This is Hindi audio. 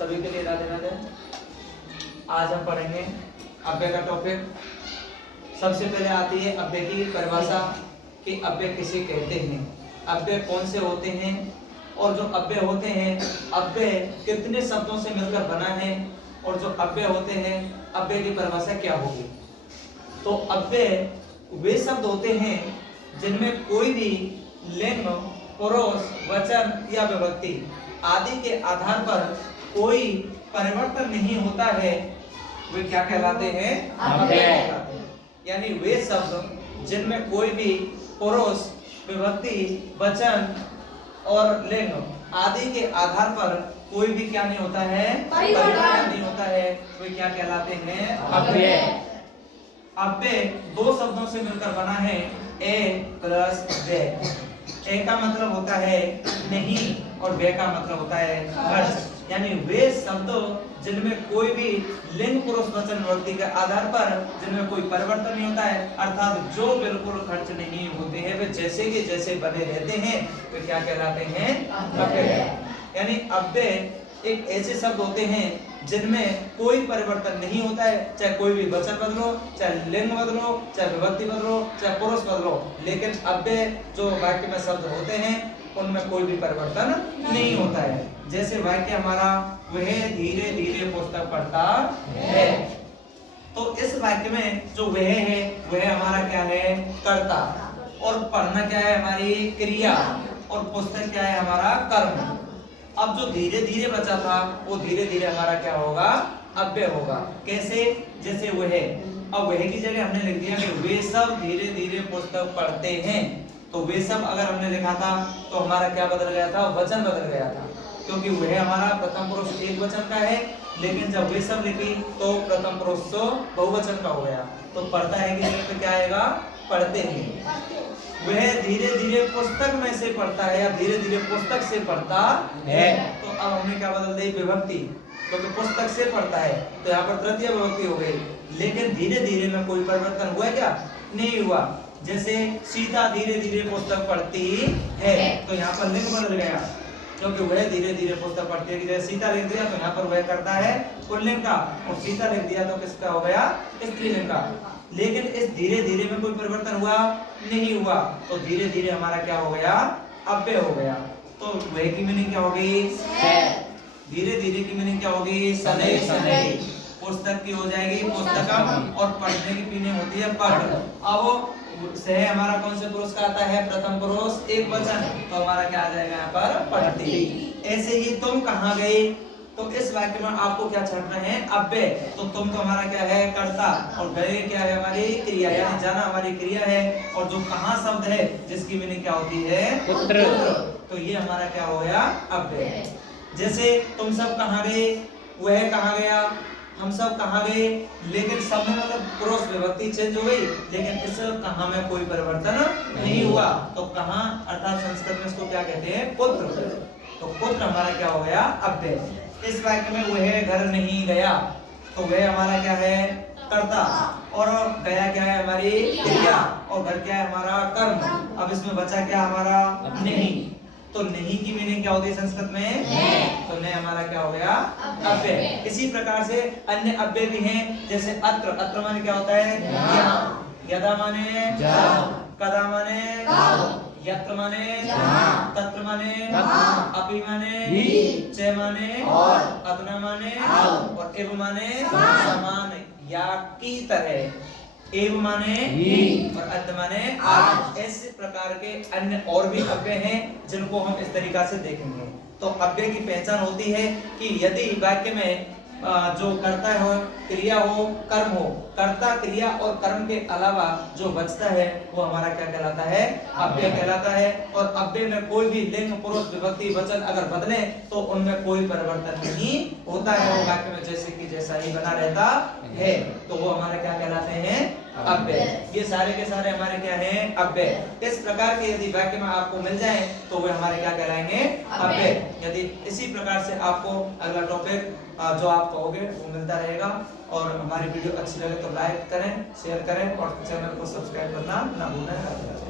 सभी के लिए राधे राधे। आज हम पढ़ेंगे अव्यय का टॉपिक। सबसे पहले आती है अव्यय की परिभाषा कि अव्यय किसे कहते हैं, अव्यय कौन से होते हैं और जो अव्यय होते हैं अव्यय कितने शब्दों से मिलकर बना है और जो अव्यय होते हैं अव्यय की परिभाषा क्या होगी। तो अव्यय वे शब्द होते हैं जिनमें कोई भी लिंग, पुरुष, वचन या विभक्ति आदि के आधार पर कोई परिवर्तन नहीं होता है, वे क्या कहलाते हैं? अव्यय कहलाते हैं। यानी वे शब्द जिनमें कोई भी पुरुष, विभक्ति, वचन और लिंग आदि के आधार पर कोई भी क्या नहीं होता है, परिवर्तन नहीं होता है, वे क्या कहलाते हैं? अव्यय। अव्यय दो शब्दों से मिलकर बना है, ए प्लस व्यय। ए का मतलब होता है नहीं और व्यय का मतलब होता है खर्च। यानी वे शब्द जिनमें कोई भी लिंग, पुरुष, वचन, विभक्ति के आधार पर जिनमें कोई परिवर्तन नहीं होता है, अर्थात जो बिल्कुल खर्च नहीं होते हैं, वे जैसे के जैसे बने रहते हैं, वे क्या कहलाते हैं? अव्यय। यानी अव्यय एक ऐसे शब्द होते हैं जिनमें कोई परिवर्तन नहीं होता है, चाहे कोई भी वचन बदलो, चाहे लिंग बदलो, चाहे विभक्ति बदलो, चाहे पुरुष बदलो, लेकिन अव्यय जो वाक्य में शब्द होते हैं उनमें कोई भी परिवर्तन नहीं होता है। जैसे वाक्य हमारा वह धीरे धीरे पुस्तक पढ़ता है, तो इस वाक्य में जो वह है वह हमारा क्या है? कर्ता, और पढ़ना क्या है? हमारी क्रिया, और पुस्तक क्या है? हमारा कर्म। अब जो धीरे धीरे बचा था वो धीरे धीरे हमारा क्या होगा? अव्यय होगा। कैसे? जैसे वह, अब वह की जगह हमने लिख दिया कि वे सब धीरे धीरे पुस्तक पढ़ते हैं, तो वे सब अगर हमने लिखा था तो हमारा क्या बदल गया था? वचन बदल गया था, क्योंकि वह हमारा प्रथम पुरुष एक वचन का है, लेकिन जब वे सब लिखी तो प्रथम पुरुष तो बहुवचन का हो गया। तो पढ़ता है कि जगह पे क्या आएगा? पढ़ते हैं। वह धीरे धीरे पुस्तक में से पढ़ता है या धीरे धीरे पुस्तक से पढ़ता है, तो अब हमने क्या बदल दी? विभक्ति, क्योंकि पुस्तक से पढ़ता है तो यहाँ पर तृतीय विभक्ति हो गई। लेकिन धीरे धीरे में कोई परिवर्तन हुआ क्या? नहीं हुआ। जैसे सीता धीरे धीरे पुस्तक पढ़ती है, तो यहाँ पर लिंग बदल गया, क्योंकि वह धीरे धीरे पुस्तक पढ़ती है। जैसे सीता लिख दिया तो यहाँ पर वह करता है पुल्लिंग का, और सीता लिख दिया तो किसका हो गया? स्त्रीलिंग का। लेकिन इस धीरे धीरे में कोई परिवर्तन हुआ नहीं हुआ, तो धीरे धीरे हमारा क्या हो गया? अव्यय हो गया। तो वह की मीनिंग क्या होगी? धीरे धीरे की मीनिंग क्या होगी? शनै शनै। पुस्तक की हो जाएगी पुस्तकम, और पढ़ने की मीनिंग होती है पढ़। अब सह हमारा कौन से पुरुष का आता है? प्रथम पुरुष एक वचन, तो हमारा क्या आ जाएगा यहाँ पर? पढ़ती। ऐसे ही तुम कहाँ गए, तो इस वाक्य में आपको क्या छांटना है? अव्यय। तो तुम तो हमारा क्या है? कर्ता, और गए क्या है? हमारी क्रिया, यानी जाना हमारी क्रिया है। और जो कहाँ शब्द है जिसकी मीनिंग क्या होती है? पुत्र। तो ये हमारा क्या हो गया? अव्यय। जैसे तुम सब कहाँ गए, वह कहाँ गया, हम सब कहाँ गए, लेकिन सब में मतलब पुरुष विभक्ति चेंज हो गई, लेकिन इस कहाँ में कोई परिवर्तन नहीं हुआ। तो कहाँ अर्थात संस्कृत में इसको क्या कहते हैं? पुत्र। तो पुत्र हमारा क्या हो गया? अव्यय। इस वाक्य में वह घर नहीं गया, तो वह हमारा क्या है? कर्ता, और गया क्या है? हमारी क्रिया, और घर क्या है? हमारा कर्म। अब इसमें बचा क्या हमारा? नहीं। तो नहीं की मीनिंग क्या होती है संस्कृत में? तो नहीं हमारा क्या हो गया? अव्यय। इसी प्रकार से अन्य अव्यय भी हैं, जैसे अत्र। अत्र माने क्या होता है? यहाँ। यदा माने कदा माने यत्र माने तत्र माने अपि माने च माने अधुना माने और एव माने समान या की तरह। एव माने और अद्य माने आज। इस प्रकार के अन्य और भी अव्यय हैं जिनको हम इस तरीका से देखेंगे। तो अव्यय की पहचान होती है कि यदि वाक्य में जो कर्ता हो, क्रिया हो, कर्म हो, कर्ता, क्रिया और कर्म के अलावा जो बचता है वो हमारा क्या कहलाता है? अव्यय कहलाता है। और अव्यय में कोई भी लिंग, पुरुष, विभक्ति, वचन अगर बदले तो उनमें कोई परिवर्तन नहीं होता है, वो वाक्य में जैसे कि जैसा ही बना रहता है, तो वो हमारे क्या कहलाते हैं? अव्यय। ये सारे के सारे हमारे क्या हैं? अव्यय। इस प्रकार के यदि वाक्य में आपको मिल जाए तो वे हमारे क्या कहलाएंगे? अव्यय। यदि इसी प्रकार से आपको अगला टॉपिक जो आप कहोगे वो मिलता रहेगा। और हमारी वीडियो अच्छी लगे तो लाइक करें, शेयर करें और चैनल को सब्सक्राइब करना ना भूलें।